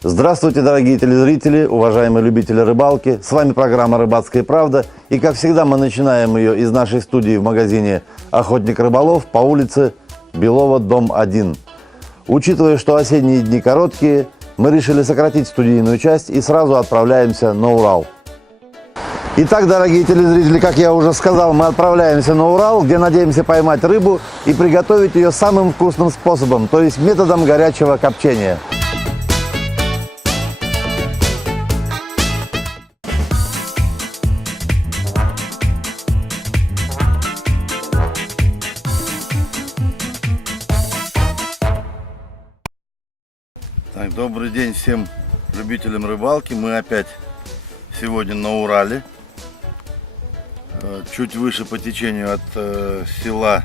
Здравствуйте, дорогие телезрители, уважаемые любители рыбалки. С вами программа «Рыбацкая правда». И, как всегда, мы начинаем ее из нашей студии в магазине «Охотник Рыболов» по улице Белова, дом 1. Учитывая, что осенние дни короткие, мы решили сократить студийную часть и сразу отправляемся на Урал. Итак, дорогие телезрители, как я уже сказал, мы отправляемся на Урал, где надеемся поймать рыбу и приготовить ее самым вкусным способом, то есть методом горячего копчения. Так, добрый день всем любителям рыбалки. Мы опять сегодня на Урале, чуть выше по течению от села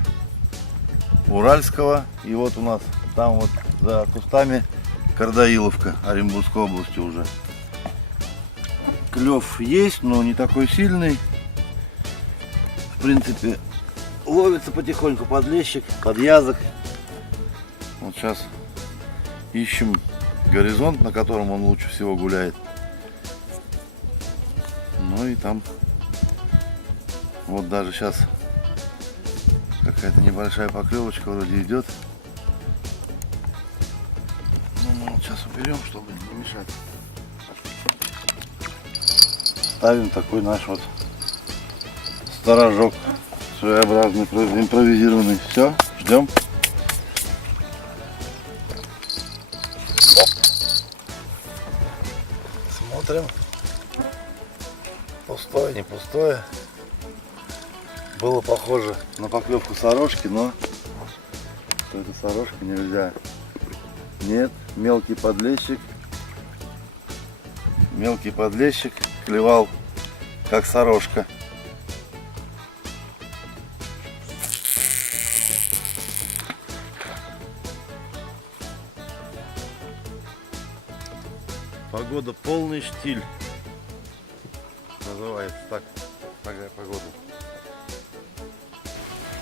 Уральского. И вот у нас там вот за кустами Кардаиловка Оренбургской области уже. Клев есть, но не такой сильный. В принципе, ловится потихоньку подлещик, подъязок. Вот сейчас ищем горизонт, на котором он лучше всего гуляет. Ну и там вот даже сейчас какая-то небольшая поклевочка вроде идет. Ну, мы вот сейчас уберем, чтобы не мешать. Ставим такой наш вот сторожок своеобразный, импровизированный. Все, ждем. Смотрим. Пустое, не пустое. Было похоже на поклевку сорожки, но это сорожка нельзя. Нет, мелкий подлещик. Мелкий подлещик клевал как сорожка. Погода полный штиль. Называется так, такая погода.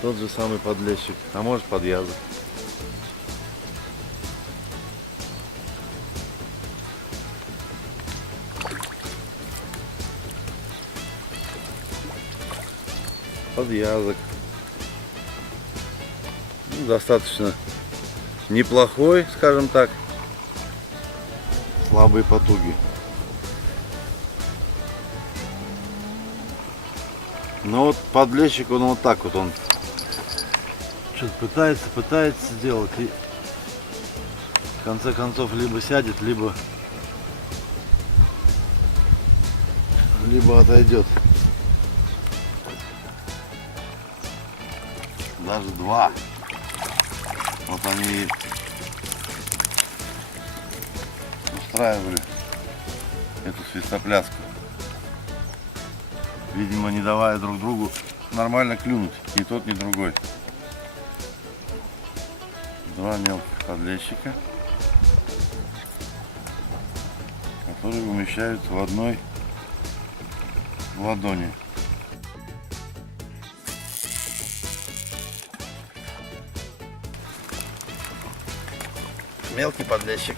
Тот же самый подлещик, а может подъязок. Подъязок. Ну, достаточно неплохой, скажем так. Слабые потуги. Но вот подлещик, он вот так вот, он что-то пытается сделать, и в конце концов либо сядет, либо отойдет. Даже два. Вот они устраивали эту свистопляску. Видимо, не давая друг другу нормально клюнуть. Ни тот, ни другой. Два мелких подлещика, которые умещаются в одной ладони. Мелкий подлещик.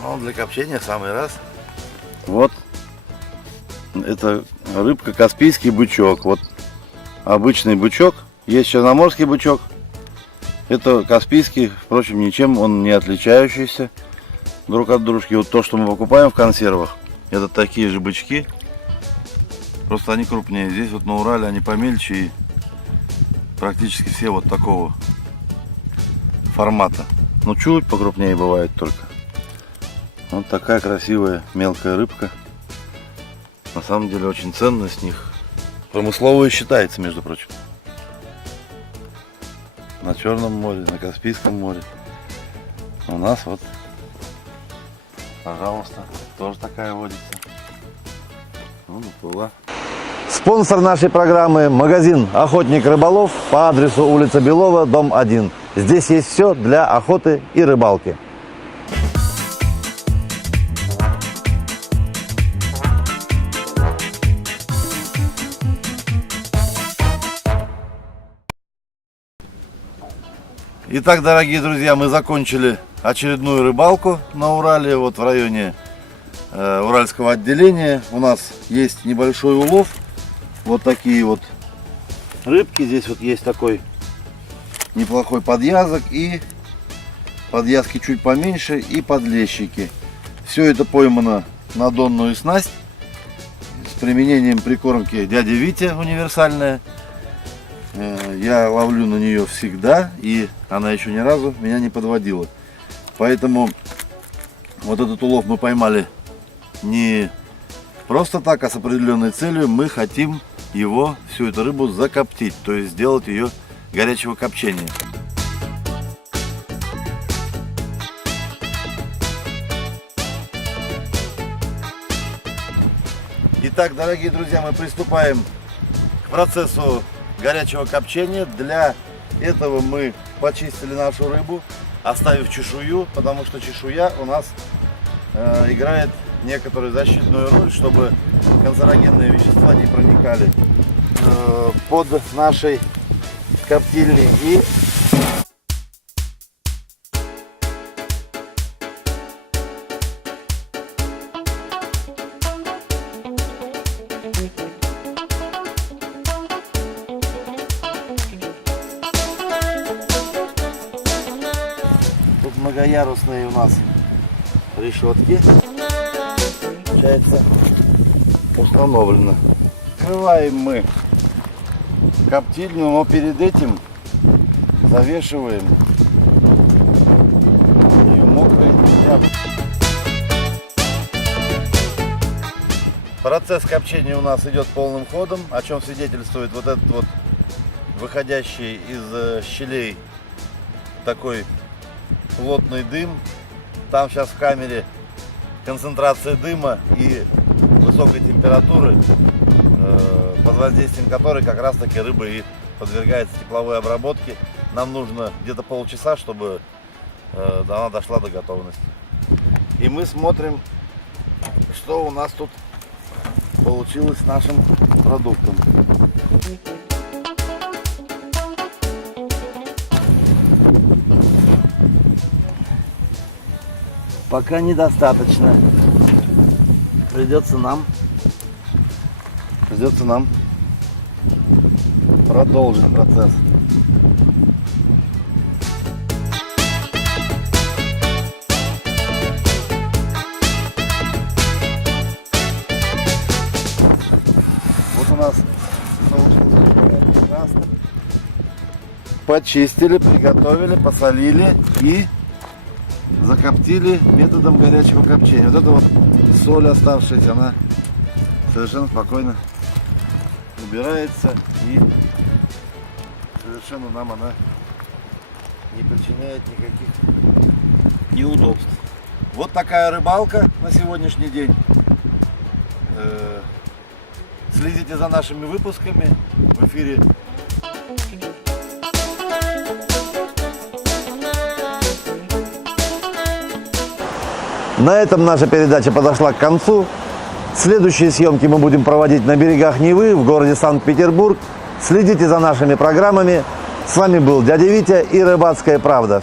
Ну, для копчения в самый раз. Вот. Это рыбка Каспийский бычок. Вот обычный бычок. Есть черноморский бычок. Это Каспийский, впрочем, ничем он не отличающийся друг от дружки. Вот то, что мы покупаем в консервах, это такие же бычки. Просто они крупнее. Здесь вот на Урале они помельче и практически все вот такого формата. Ну, чуть покрупнее бывает только. Вот такая красивая мелкая рыбка. На самом деле очень ценная с них. Промысловая считается, между прочим. На Черном море, на Каспийском море. У нас вот, пожалуйста, тоже такая водится. Ну, наплыла. Спонсор нашей программы — магазин «Охотник Рыболов» по адресу улица Белова, дом 1. Здесь есть все для охоты и рыбалки. Итак, дорогие друзья, мы закончили очередную рыбалку на Урале, вот в районе Уральского отделения. У нас есть небольшой улов. Вот такие вот рыбки. Здесь вот есть такой неплохой подъязок и подъязки чуть поменьше и подлещики. Все это поймано на донную снасть с применением прикормки дяди Витя универсальная. Я ловлю на нее всегда, и она еще ни разу меня не подводила. Поэтому вот этот улов мы поймали не просто так, а с определенной целью. Мы хотим его, всю эту рыбу, закоптить, то есть сделать ее горячего копчения. Итак, дорогие друзья, мы приступаем к процессу горячего копчения. Для этого мы почистили нашу рыбу, оставив чешую, потому что чешуя у нас играет некоторую защитную роль, чтобы канцерогенные вещества не проникали под нашей коптильней. И тут многоярусные у нас решетки, получается, установлено. Открываем мы коптильню, но перед этим завешиваем ее мокрой тряпкой. Процесс копчения у нас идет полным ходом, о чем свидетельствует вот этот вот выходящий из щелей такой плотный дым. Там сейчас в камере концентрация дыма и высокой температуры, под воздействием которой как раз таки рыба и подвергается тепловой обработке. Нам нужно где-то полчаса, чтобы она дошла до готовности. И мы смотрим, что у нас тут получилось с нашим продуктом. Пока недостаточно. Придется нам продолжить процесс. Вот у нас получилось прекрасно. Почистили, приготовили, посолили и закоптили методом горячего копчения. Вот эта вот соль оставшаяся, она совершенно спокойно убирается, и совершенно нам она не причиняет никаких неудобств. Вот такая рыбалка на сегодняшний день. Следите за нашими выпусками. В эфире на этом наша передача подошла к концу. Следующие съемки мы будем проводить на берегах Невы в городе Санкт-Петербург. Следите за нашими программами. С вами был дядя Витя и Рыбацкая правда.